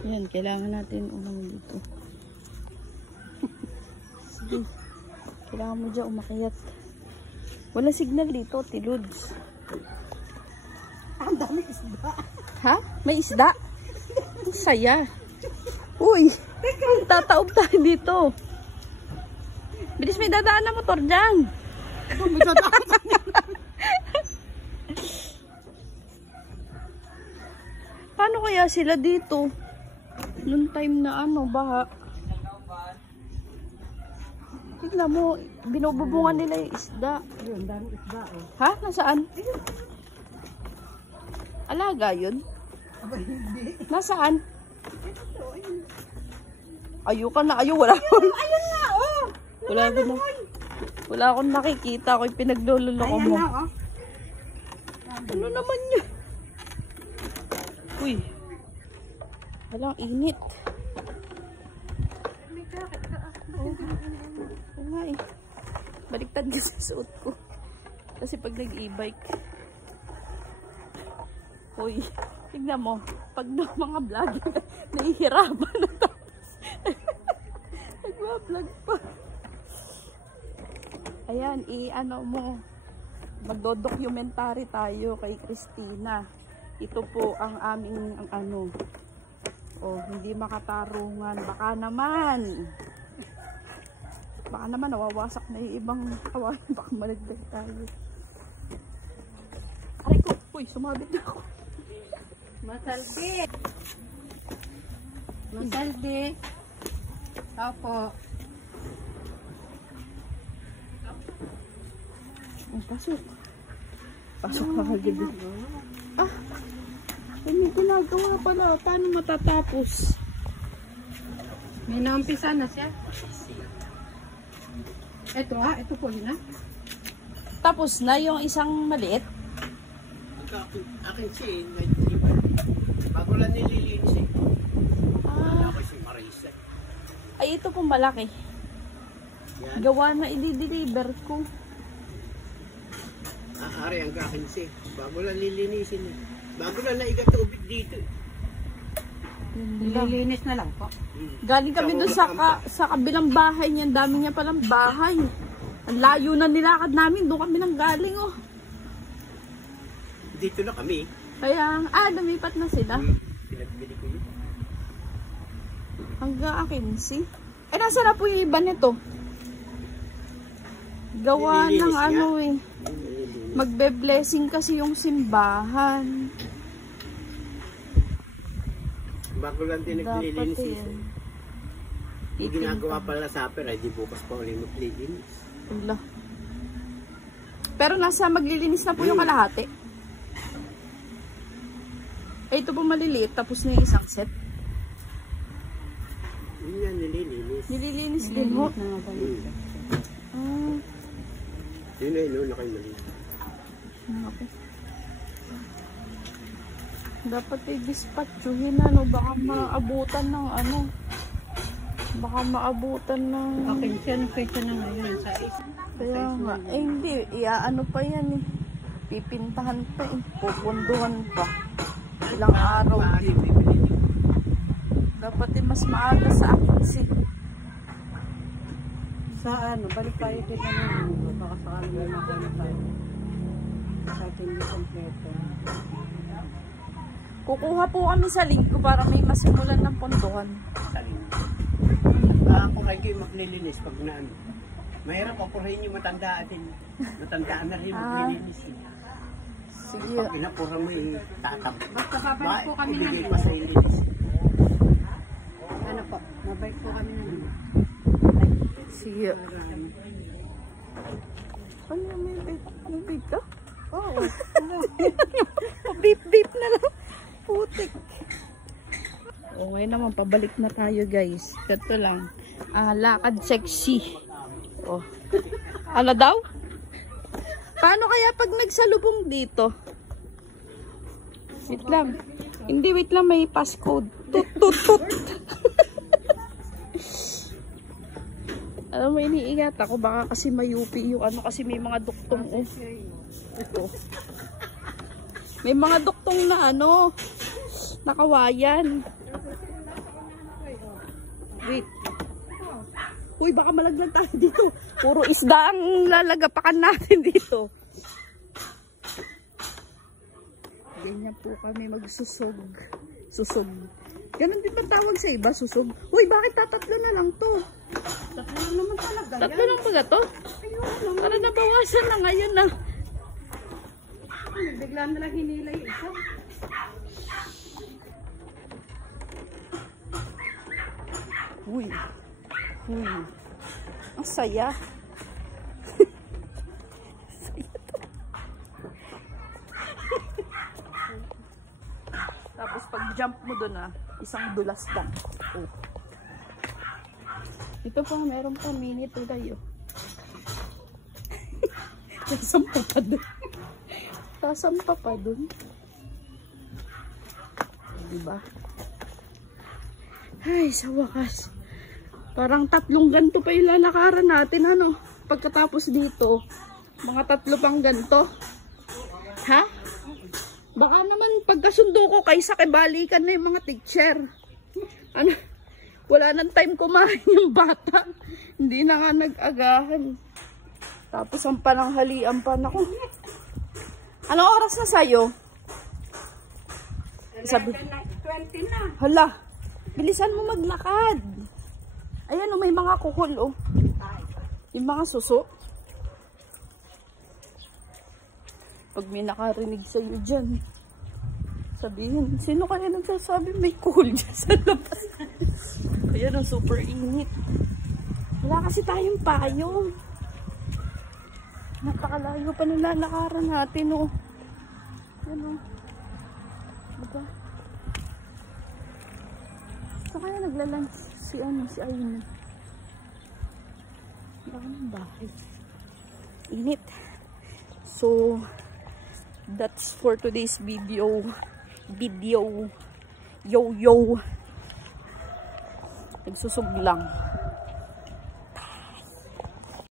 Yan, kailangan natin umano dito. Sige. Kailangan mo dyan umakyat. Walang signal dito, Tilods. Ang dami isda. Ha? May isda? Ang saya. Uy, tataob tayo dito. Bilis, may dadaan na motor dyan. May dadaan. Paano kaya sila dito? Noong time na ano, baha. Tignan mo, binububungan nila yung isda. Yun, dami isda oh. Ha? Nasaan? Alaga yun? Aba, hindi. Nasaan? Ayaw ka na, ayaw. Wala akong, Ayun na, oh! wala akong nakikita. Ako'y pinaglululoko mo. Ayan na, oh. Ano naman yun? Uy. Walang init. Oo nga eh. Baliktad kasi suot ko. Kasi pag nag-e-bike. Uy. Tignan mo. Pag mga vlogger nahihirapan na tapos. Nagwa-vlog pa. Ayan. I-ano mo. Magdo-documentary tayo kay Christina. Ito po ang aming ano. Oh, hindi makatarungan. Baka naman nawawasak na yung ibang kawain. Baka malagdag tayo. Aray ko. Uy, sumabit na ako. Masaldi. Masaldi. Opo. Oh, pasok. Pasok na kagad. Ah, may ginagawa pala. Paano matatapos? May naumpisa na siya. Ito ha, ito po yun ha. Tapos na yung isang maliit. Akin siya bago lang nililinis eh. Ah, Ako si Marisa. ay ito pong malaki. Yan. Gawa na i-deliver ko. Ari ang akin siya. Bago lang nilinisin eh. Bago lang naigatubig dito eh. Nililinis na lang po. Galing kami doon sa kabilang bahay niya. Ang dami niya palang bahay. Ang layo na nilakad namin. Doon kami nang galing oh. Dito na kami. Kaya, lumipat na sila. Pinagbili ko yun. Hanggang akin, see? Eh, nasa na po yung iba nito? Gawa Nililinis ng niya? ano eh. Magbe-blessing kasi yung simbahan. Bago lang din naglilinis Dapat isa. yan. Yung ginagawa pala sa aper ay di bukas pa ulit maglilinis. Wala. Pero nasa maglilinis na po yung kalahati. Eh, ito po maliliit. Tapos na yung isang set. Yun yan, nililinis. Nililinis din mo. Yun na yun, kayo malinis. Okay. Dapat i-dispatchuhin ano. Baka maabutan ng ano. Baka maabutan ng... Okay, siya na pwede na ngayon sa isa. Kaya nga. Eh, hindi. Iaano pa yan eh. Pipintahan pa eh. Pupunduhan pa. Ilang araw. Dapat eh mas maaga sa akin kasi. Sa ano, balik tayo din naman. Baka sakali may makano tayo. Sa atin hindi kompleto. Kukuha po kami sa linggo para may masimulan ng pondohan. Kung kayo maglilinis pag na ano. Mahirap apurahin yung matandaan din. Matandaan na rin maglilinis. Sige. Pag pinapura mo yung tatab. Basta babalik po kami ibigay ng pa sa ilinis. ano po, mabalik po kami ng Sige. Ano may vape? May vape ka? Oo. Beep-beep na lang. Putik. O, ngayon naman, pabalik na tayo guys. Ito lang. Lakad sexy. O. Ano daw? Paano kaya pag nagsalubong dito? Wait lang. Hindi, wait lang. May passcode. Tut, tut, tut. Alam mo, iniingat ako. Baka kasi mayupi yung ano. Kasi may mga duktong. Ito. May mga duktong na ano. Nakawayan. Wait. Uy, baka malaglag tayo dito. Puro isda ang lalagapakan natin dito. Ganyan po kami magsusog. Susog. Ganun din ba tawag sa iba? Susog. Uy, bakit tatatlo na lang to? Tatlo lang naman talaga yan. Tatlo lang ba to? Ayun, Para nabawasan na ngayon na. bigla na lang hinila yung isa. Uy. Uy. Ang saya. Saya to. Tapos pag jump mo dun isang dulas lang. Oh. Ito pa, meron pa mini tulay oh. Sasampa pa dun. Sasampa pa dun. Diba? Ay, sa wakas. Parang 3 ganto pa yung lalakaran natin, ano? Pagkatapos dito, mga 3 pang ganto. Ha? Baka naman pagkasundo ko kaysa balikan na yung mga teacher. Ano? Wala nang time kumain yung bata. Hindi na nga nag-agahan. Tapos ang pananghalian pa. Naku. Anong oras na sa'yo? Sabi, 20 na. hala, bilisan mo maglakad. Ayan may mga kuhol oh. Yung mga suso. Pag may nakarinig sa'yo dyan, sabihin, sino kaya nagsasabi may kuhol dyan sa labas? Ayan ang super init. Wala kasi tayong payong. Napakalayo pa nung lalakaran natin oh. Ayan oh. Diba? Saan kaya naglalunch si Ayun? Baka ng bahay. Init. So, that's for today's video. Yo. Nagsusog lang.